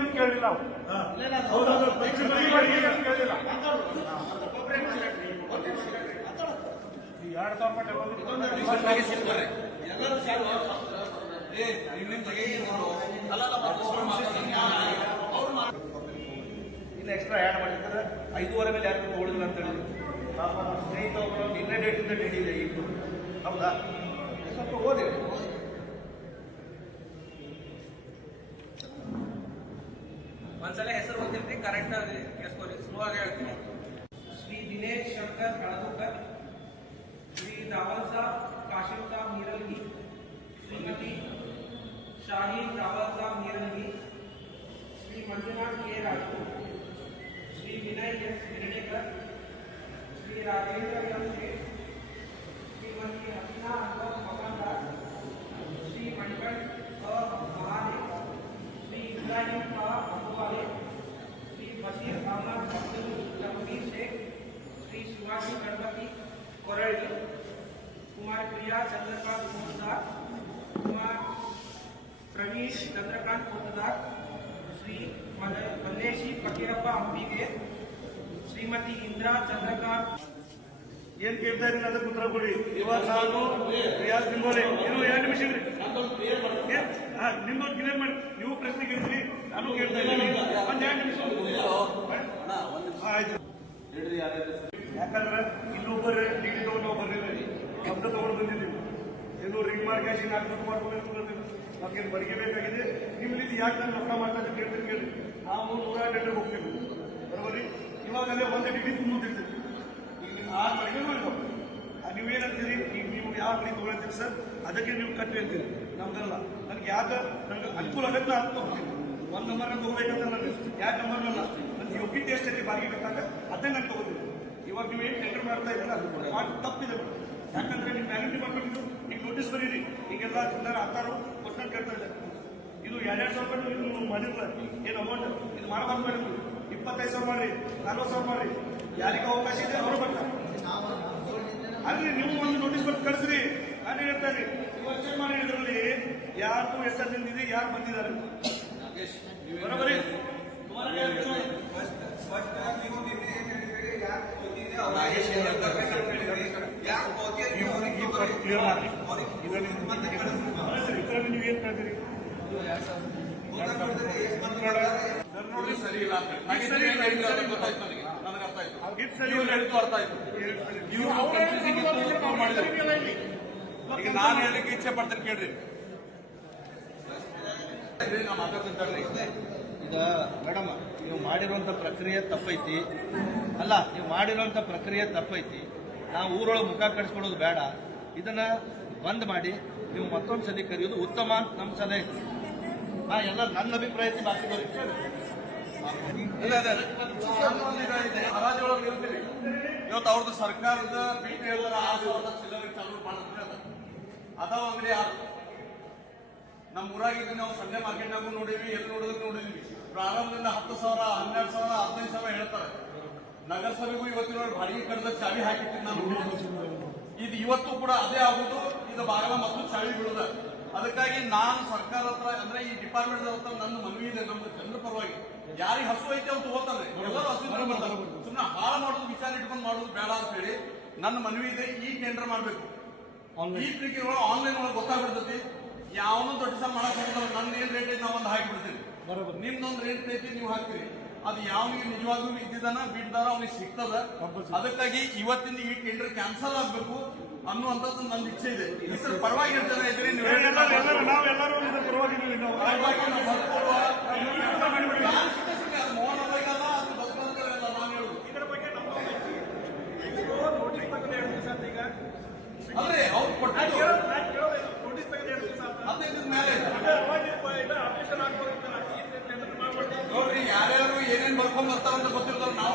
ಅಂತ ಕೇಳಿಲ್ಲ ಕೇಳಿಲ್ಲ 2,000 ಇಲ್ಲ ಎಕ್ಸ್ಟ್ರಾ ಆ್ಯಡ್ ಮಾಡಿದ್ದಾರೆ 5,500 ಮೇಲೆ ಯಾರು ತಗೊಳ್ಳಿಲ್ಲ ಅಂತ ಹೇಳಿ ಸ್ನೇಹಿತ ಒಬ್ಬರು ನಿನ್ನೆ ಡೇಟಿಂದ ಡೇಟ್ ಇದೆ ಈಗ ಹೌದಾ ಸ್ವಲ್ಪ ಓದಿ ಒಂದ್ಸಲ ಹೆಸರು ಓದಿರ್ತೀನಿ ಕರೆಕ್ಟ್ ಆಗಿ ಕೇಳಿಸ್ಕೊಳ್ಳಿ ಸ್ಲೋ ಆಗಿ ಹೇಳ್ತೀನಿ ಶ್ರೀ ದಿನೇಶ್ ಶಂಕರ್ ಹಳದುಕರ್ श्री रावल साहब काशिम साहब नीरलगी श्रीमती शाहीन रावल साहब नीरलगी श्री मंजुनाथ के राजपूत श्री विनय एस हिरणेकर श्री राजेंद्र एम शेठ श्रीमती हसीना अनवर मकानदार श्री मणिकंठ महाने श्री इब्राहिम अबुवाले श्री बशीर अहमद अब्दुल जमीर शेख श्री शिवाजी गणपति कोरळगी कुमार प्रिया चंद्रकांत पोतदार कुमार प्रवीश चंद्रकांत पोतदार श्री मल्लेशी फकीरप्ಪ ಅಂಬಿಗೆ ಶ್ರೀಮತಿ ಇಂದ್ರಾ ಚಂದ್ರಕಾಂತ್ ಏನ್ ಕೇಳ್ತಾ ಇದ್ದೀನಿ ಅದಕ್ಕೆ ಉತ್ತರ ಕೊಡಿ ಇವಾಗ ನಾನು ರಿಯಾಜ್ ನಿಂಬೋಲೆ ಇನ್ನು 2 ನಿಮಿಷ ಇದ್ರಿ ನಿಮ್ಮೊಂದು ಕ್ಲಿಯರ್ ಮಾಡಿ ನೀವು ಪ್ರಶ್ನೆ ಕೇಳ್ತೀರಿ ನಾನು ಕೇಳ್ತಾ ಇದ್ದೀನಿ ಒಂದು 2 ನಿಮಿಷ ಆಯ್ತು ಹೇಳ್ರಿ ಯಾಕಂದ್ರೆ ಇನ್ನೊಬ್ಬರು ಡಿಗ್ರಿ ತಗೊಂಡು ಬರ್ಲಿಲ್ಲ ಶಬ್ದ ತಗೊಂಡು ಬಂದಿದ್ದೀವಿ ಏನು ರಿಂಗ್ ಮಾರ್ಕ್ ಕ್ಯಾಶ್ ಹಾಕ್ಬೇಕು ಮಾಡ್ಕೊಂಡು ನಮ್ಗೇನು ಬರಿಗೆ ಬೇಕಾಗಿದೆ ನಿಮ್ಮಲ್ಲಿ ಯಾಕೆ ನಾನು ರೊಕ್ಕ ಮಾಡ್ತಾ ಅಂತ ಕೇಳ್ತೀನಿ ಕೇಳಿ ನಾವು 100 ಹೋಗ್ತೀವಿ ಬರೋಬರಿ ಇವಾಗಲೇ 1 ಡಿಗ್ರಿ ತುಂಬಿರ್ತೀವಿ ಈಗ ನೀವು 6 ಮಳಿಗೆ ಮಾಡಿದವು ನೀವೇನಂತೀರಿ ಈಗ ನೀವು ಯಾವ ಮನೆ ತಗೊಳ್ತೀರಿ ಸರ್ ಅದಕ್ಕೆ ನೀವು ಕಟ್ಟಿ ಅಂತೀರಿ ನಮ್ದಲ್ಲ ನನಗೆ ಯಾಕೆ ನನಗೆ ಅನುಕೂಲ ಆಗುತ್ತೆ ಅಂತ ಹೋಗ್ತೀನಿ 1 ನಂಬರ್ ತಗೋಬೇಕಂತ ನನಗೆ 2 ನಂಬರ್ನಲ್ಲ ನನಗೆ ಯೋಗ್ಯತೆ ಎಷ್ಟೈತಿ ಬಾಡಿಗೆ ಕಟ್ಟಾಗ ಅದೇ ನಾನು ತಗೋತೀನಿ ಇವಾಗ ನೀವು ಏನು ಟೆಂಡರ್ ಮಾಡ್ತಾ ಇದ್ದೀರ ಅದು ತಪ್ಪಿದೆ ಯಾಕಂದ್ರೆ ನಿಮ್ಮ ಮ್ಯಾನೇಜ್ ಡಿಪಾರ್ಟ್ಮೆಂಟ್ ಈಗ ನೋಟಿಸ್ ಬರೀರಿ ಈಗೆಲ್ಲ ಚಿಲ್ಲರೆ 10 ಕ್ವಶನ್ ಕೇಳ್ತಾ ಇದ್ದಾರೆ ಇದು 2,000 ರೂಪಾಯಿ ನೀವು ಮಾಡಿಲ್ಲ ಏನು ಅಮೌಂಟ್ ಇದು ಮಾಡಬಾರ್ದು ಮಾಡಿದ್ರು 25,000 ಮಾಡಿ 40,000 ಮಾಡಿ ಯಾರಿಗೆ ಅವಕಾಶ ಇದೆ ಅವರು ಬರ್ತಾರೆ ಅಲ್ಲಿ ನೀವು ಒಂದು ನೋಟಿಸ್ ಬರ್ತು ಕಳಿಸ್ರಿ ನಾನು ಹೇಳ್ತಾರೆ ಕ್ವಶನ್ ಮಾಡಿ ಇದರಲ್ಲಿ ಯಾರ್ದು ಹೆಸರು ನಿಂದಿದೆ ಯಾರು ಬಂದಿದ್ದಾರೆ ಬರೋಬರಿ ನೀವೇನ್ ಕೇಳ್ತೀರಿ ಸರಿ ಇಲ್ಲ ನನಗೆ ಅರ್ಥ ಆಯ್ತು ಈಗ ನಾನು ಹೇಳಲಿಕ್ಕೆ ಇಚ್ಛೆ ಪಡ್ತೇನೆ ಕೇಳ್ರಿ ನಾ ಮಾತಾಡ್ತೀನಿ ಈಗ ಮೇಡಮ್ ನೀವು ಮಾಡಿರುವಂಥ ಪ್ರಕ್ರಿಯೆ ತಪ್ಪೈತಿ ಅಲ್ಲ ನೀವು ಮಾಡಿರುವಂಥ ಪ್ರಕ್ರಿಯೆ ತಪ್ಪೈತಿ ನಾವು ಊರೊಳಗೆ ಮುಖ ಕಡಿಸ್ಕೊಡೋದು ಬೇಡ ಇದನ್ನ ಬಂದ್ ಮಾಡಿ ನೀವು ಮತ್ತೊಂದು ಸಲ ಕರೆಯೋದು ಉತ್ತಮ ಅಂತ ನಮ್ಮ ಸಲಹೆ ಐತಿ ಎಲ್ಲ ನನ್ನ ಅಭಿಪ್ರಾಯ ಬಾಕಿ ಹರಾಜೊಳಗೆ ಇರ್ತೀರಿ ಇವತ್ತು ಅವ್ರದ್ದು ಸರ್ಕಾರದ ಬಿಟ್ಟು ಹೇಳಿದ್ರೆ 6,000 ಚಿಲ್ಲರೆ ಚಾಲೂ ಮಾಡಿದ್ರೆ ಅದಾವ ಅಂಗಡಿ ಯಾರು ನಮ್ಮ ಊರಾಗಿದ್ದು ನಾವು ಸಂಡೆ ಮಾರ್ಕೆಟ್ನಾಗೂ ನೋಡಿವಿ ಎಲ್ಲಿ ನೋಡೋದಕ್ಕೆ ನೋಡಿದ್ವಿ ಪ್ರಾರಂಭದಿಂದ 10,000 12,000 15,000 ಹೇಳ್ತಾರೆ ನಗರಸಭೆಗೂ ಇವತ್ತಿನ ಬಾಡಿಗೆ ಕಳೆದ ಚಾವಿ ಹಾಕಿಟ್ಟಿದ್ದು ನಾನು ಇದು ಇವತ್ತು ಕೂಡ ಅದೇ ಆಗುದು ಇದು ಬಾಗಲ ಮತ್ತು ಚಾವಿ ಬಿಡುದ ಅದಕ್ಕಾಗಿ ನಾನು ಸರ್ಕಾರ ಹತ್ರ ಅಂದ್ರೆ ಈ ಡಿಪಾರ್ಟ್ಮೆಂಟ್ ಹತ್ರ ನನ್ನ ಮನವಿ ಇದೆ ನಮ್ಮ ಜನರ ಪರವಾಗಿ ಯಾರಿಗೆ ಹಸು ಐತೆ ಅವ್ರು ತಗೋತಾರೆ ಎಲ್ಲರೂ ಹಸು ಬರ್ತಾರೆ ಸುಮ್ಮನೆ ಹಾಳು ಮಾಡೋದು ವಿಚಾರ ಇಟ್ಕೊಂಡು ಮಾಡೋದು ಬೇಡ ಅಂತ ಹೇಳಿ ನನ್ನ ಮನವಿ ಇದೆ ಈ ಟೆಂಡರ್ ಮಾಡಬೇಕು ಈ ಪ್ರೀತಿ ಆನ್ಲೈನ್ ಒಳಗೆ ಗೊತ್ತಾಗ್ಬಿಡ್ತೈತಿ ಯಾವನೂ ದೊಡ್ಡ ಸಲ ಮಾಡಕ್ ಹೋಗಿದ್ರೆ ನನ್ನ ಏನ್ ರೇಟ್ ಐತೆ ನಾವು ಒಂದು ಹಾಕಿಬಿಡ್ತೀನಿ ನಿಮ್ದೊಂದು ರೇಟ್ ಐತಿ ನೀವು ಹಾಕ್ತೀರಿ ಅದು ಯಾವನಿಗೆ ನಿಜವಾಗ್ಲೂ ಇದ್ದಿದ್ದಾನ ಬಿಡ್ದಾರ ಅವನಿಗೆ ಸಿಗ್ತದ ಅದಕ್ಕಾಗಿ ಇವತ್ತಿನ ಈ ಟೆಂಡರ್ ಕ್ಯಾನ್ಸಲ್ ಆಗ್ಬೇಕು ಅನ್ನುವಂಥದ್ದು ನನ್ನ ಇಚ್ಛೆ ಇದೆ ಇದ್ರ ಪರವಾಗಿ ಹೇಳ್ತಾನೆ ಇದ್ರಿ ಅಲ್ರಿ ಅವ್ರು ಕೊಟ್ಟಿದ್ದು 15 ಮೇಲೆ ನೋಡ್ರಿ ಯಾರ್ಯಾರು ಏನೇನ್ ಬರ್ಕೊಂಡ್ ಬರ್ತಾರಂತ ಗೊತ್ತಿರ್ತಾರ ನಾವು